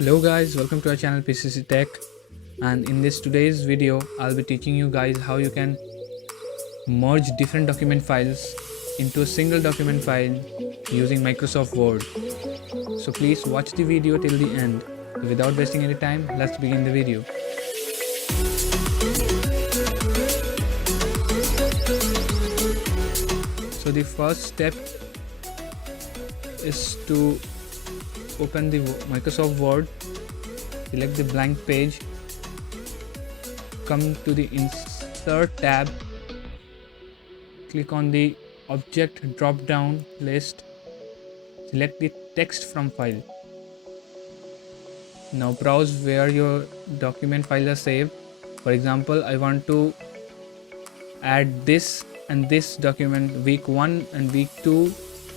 Hello guys, welcome to our channel PCC Tech, and in this today's video I'll be teaching you guys how you can merge different document files into a single document file using Microsoft Word. So please watch the video till the end. Without wasting any time, let's begin the video. So the first step is to open the Microsoft Word, select the blank page, come to the Insert tab, click on the Object drop down list, select the text from file. Now browse where your document files are saved. For example, I want to add this and this document, week 1 and week 2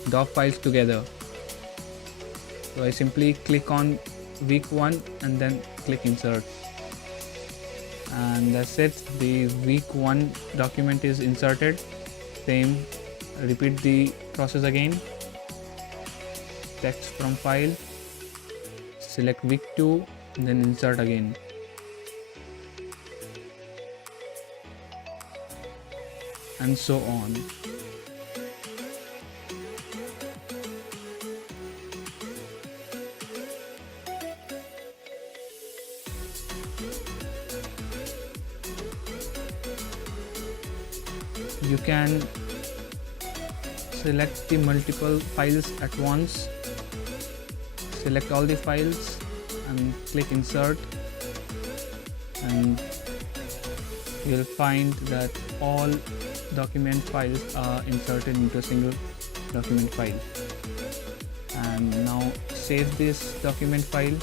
doc files together. So I simply click on week 1 and then click insert, and that's it. The week 1 document is inserted. Same, repeat the process again. Text from file, select week 2 and then insert again. And so on. You can select the multiple files at once. Select all the files and click insert, and you'll find that all document files are inserted into a single document file. And now save this document file,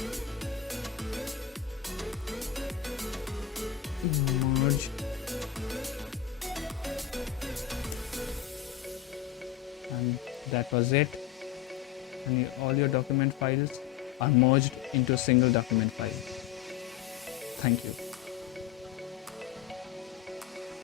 merge, and that was it. And all your document files are merged into a single document file. Thank you.